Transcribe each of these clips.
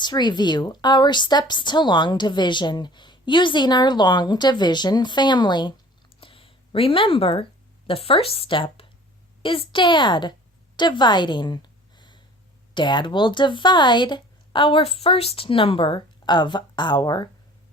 Let's review our steps to long division using our long division family. Remember, the first step is Dad dividing. Dad will divide our first number of our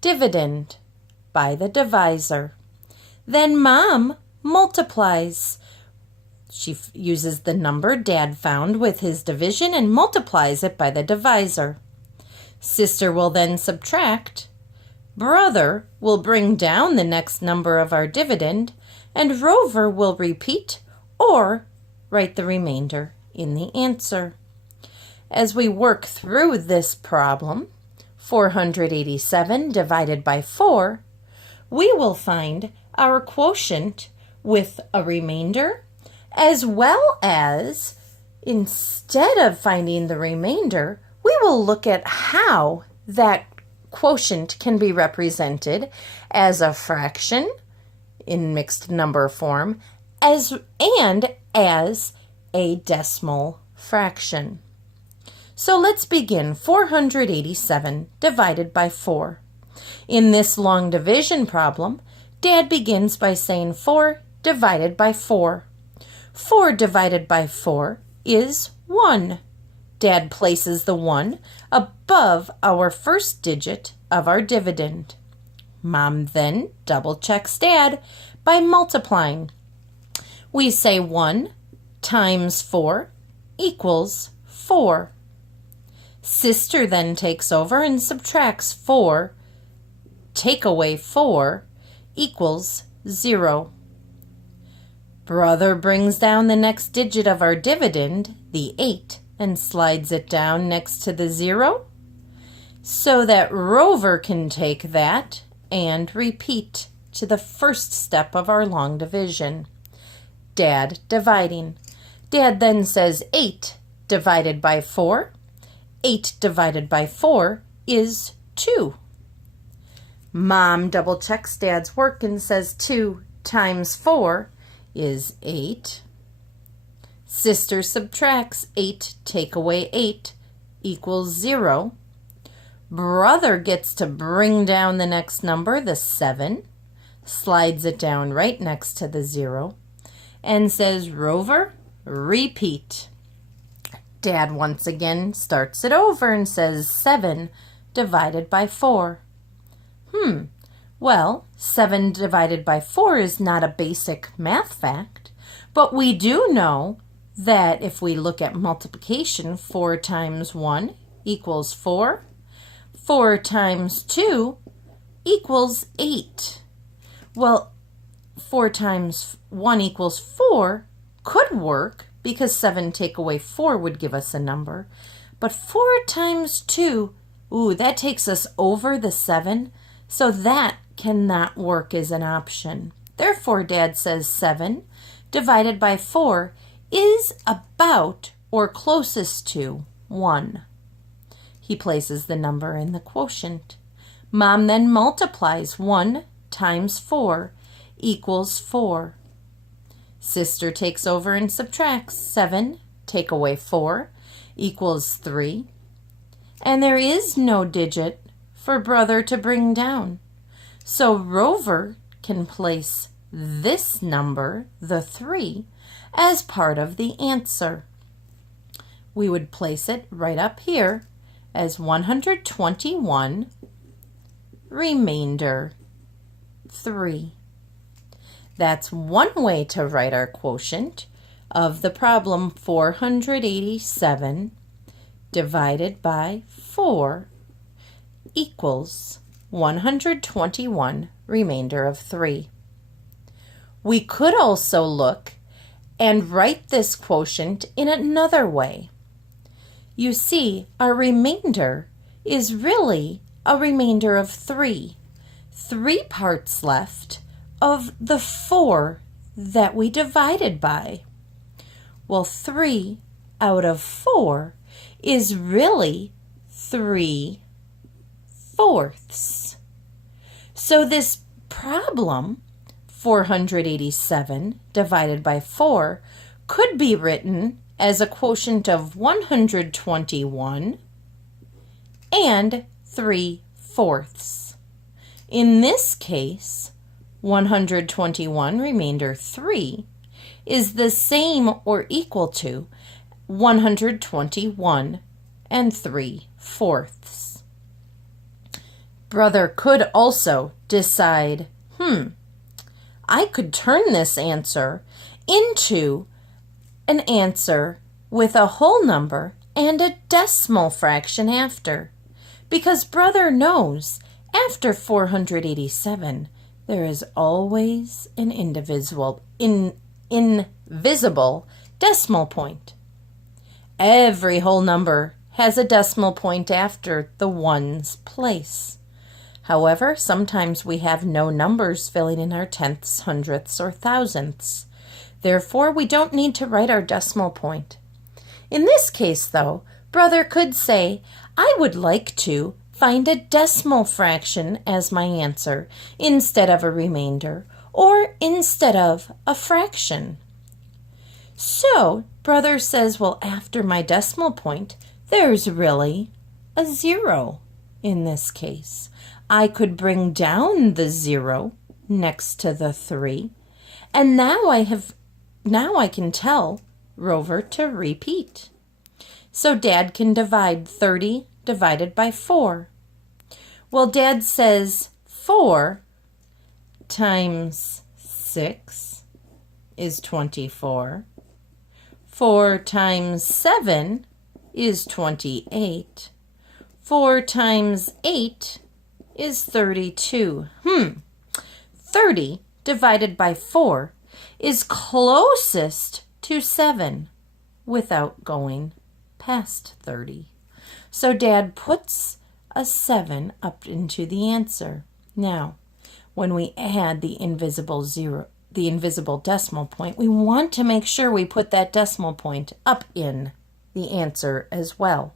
dividend by the divisor. Then Mom multiplies. She uses the number Dad found with his division and multiplies it by the divisor. Sister will then subtract. Brother will bring down the next number of our dividend, and Rover will repeat or write the remainder in the answer. As we work through this problem, 487 divided by 4, we will find our quotient with a remainder, as well as, instead of finding the remainder, we will look at how that quotient can be represented as a fraction in mixed number form and as a decimal fraction. So let's begin. 487 divided by 4. In this long division problem, Dad begins by saying 4 divided by 4. 4 divided by 4 is 1. Dad places the 1 above our first digit of our dividend. Mom then double checks Dad by multiplying. We say 1 times 4 equals 4. Sister then takes over and subtracts 4. Take away 4 equals 0. Brother brings down the next digit of our dividend, the 8, and slides it down next to the 0 so that Rover can take that and repeat to the first step of our long division. Dad dividing. Dad then says 8 divided by 4. 8 divided by 4 is 2. Mom double checks Dad's work and says 2 times 4 is 8. Sister subtracts 8, take away 8 equals 0. Brother gets to bring down the next number, the 7, slides it down right next to the 0, and says, Rover, repeat. Dad once again starts it over and says 7 divided by 4. Well, 7 divided by 4 is not a basic math fact, but we do know that if we look at multiplication, 4 times 1 equals 4. 4 times 2 equals 8. Well, 4 times 1 equals 4 could work because 7 take away 4 would give us a number. But 4 times 2, that takes us over the 7, so that cannot work as an option. Therefore, Dad says 7 divided by 4 is about or closest to 1. He places the number in the quotient. Mom then multiplies 1 times 4 equals 4. Sister takes over and subtracts. 7 take away 4 equals 3. And there is no digit for Brother to bring down. So Rover can place this number, the 3, as part of the answer. We would place it right up here as 121 remainder 3. That's one way to write our quotient of the problem 487 divided by 4 equals 121 remainder of 3. We could also look and write this quotient in another way. You see, our remainder is really a remainder of 3. 3 parts left of the 4 that we divided by. Well, 3 out of 4 is really 3/4. So this problem, 487 divided by 4, could be written as a quotient of 121 and 3/4. In this case, 121 remainder 3 is the same or equal to 121 and 3/4. Brother could also decide, I could turn this answer into an answer with a whole number and a decimal fraction after, because brother knows after 487 there is always an invisible decimal point. Every whole number has a decimal point after the ones place. However, sometimes we have no numbers filling in our tenths, hundredths, or thousandths. Therefore, we don't need to write our decimal point. In this case, though, brother could say, I would like to find a decimal fraction as my answer instead of a remainder or instead of a fraction. So, brother says, well, after my decimal point, there's really a 0 in this case. I could bring down the 0 next to the 3, and now I can tell Rover to repeat. So Dad can divide 30 divided by 4. Well, Dad says 4 times 6 is 24. 4 times 7 is 28. 4 times 8 is 32. 30 divided by 4 is closest to 7 without going past 30. So Dad puts a 7 up into the answer. Now, when we add the invisible decimal point, we want to make sure we put that decimal point up in the answer as well.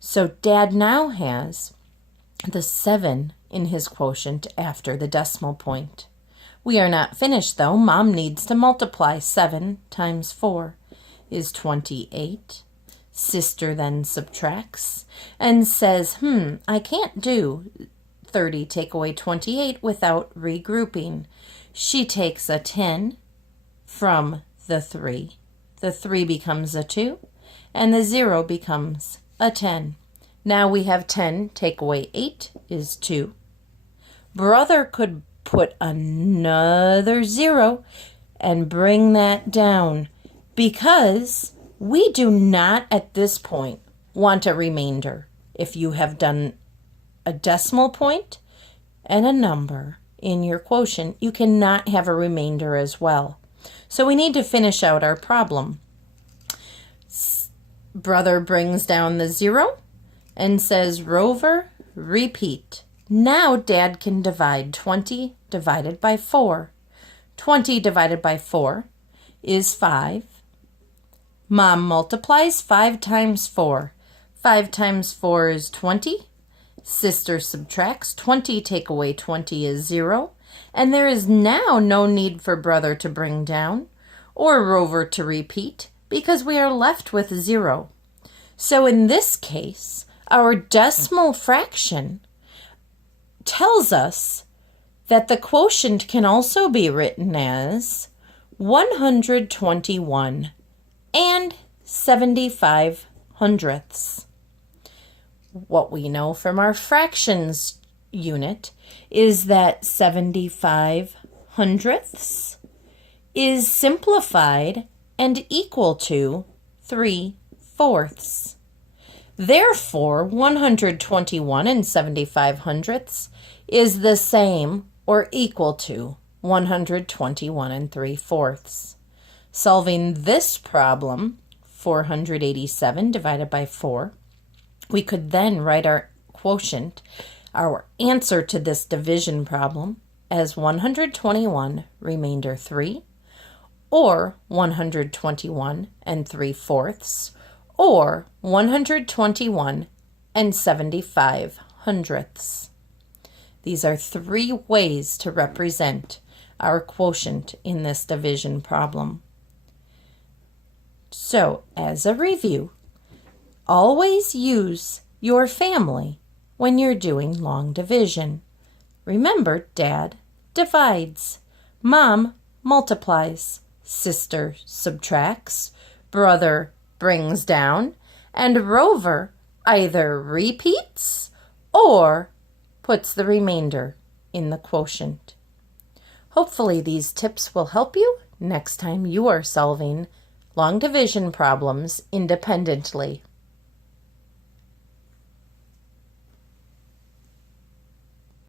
So Dad now has the 7 in his quotient after the decimal point. We are not finished, though. Mom needs to multiply. 7 times 4 is 28. Sister then subtracts and says, I can't do 30 take away 28 without regrouping. She takes a 10 from the 3. The 3 becomes a 2, and the 0 becomes a 10. Now we have 10 take away 8 is 2. Brother could put another 0 and bring that down because we do not at this point want a remainder. If you have done a decimal point and a number in your quotient, you cannot have a remainder as well. So we need to finish out our problem. Brother brings down the 0 and says, Rover, repeat. Now Dad can divide 20 divided by 4. 20 divided by 4 is 5. Mom multiplies 5 times 4. 5 times 4 is 20. Sister subtracts. 20 take away 20 is 0. And there is now no need for brother to bring down or Rover to repeat because we are left with 0. So in this case, our decimal fraction tells us that the quotient can also be written as 121 and 75 hundredths. What we know from our fractions unit is that 75 hundredths is simplified and equal to 3/4. Therefore, 121 and 75 hundredths is the same or equal to 121 and 3/4. Solving this problem, 487 divided by 4, we could then write our quotient, our answer to this division problem, as 121 remainder 3, or 121 and 3/4, or 121 and 75 hundredths. These are 3 ways to represent our quotient in this division problem. So, as a review, always use your family when you're doing long division. Remember, Dad divides, Mom multiplies, sister subtracts, brother brings down, and Rover either repeats or puts the remainder in the quotient. Hopefully these tips will help you next time you are solving long division problems independently.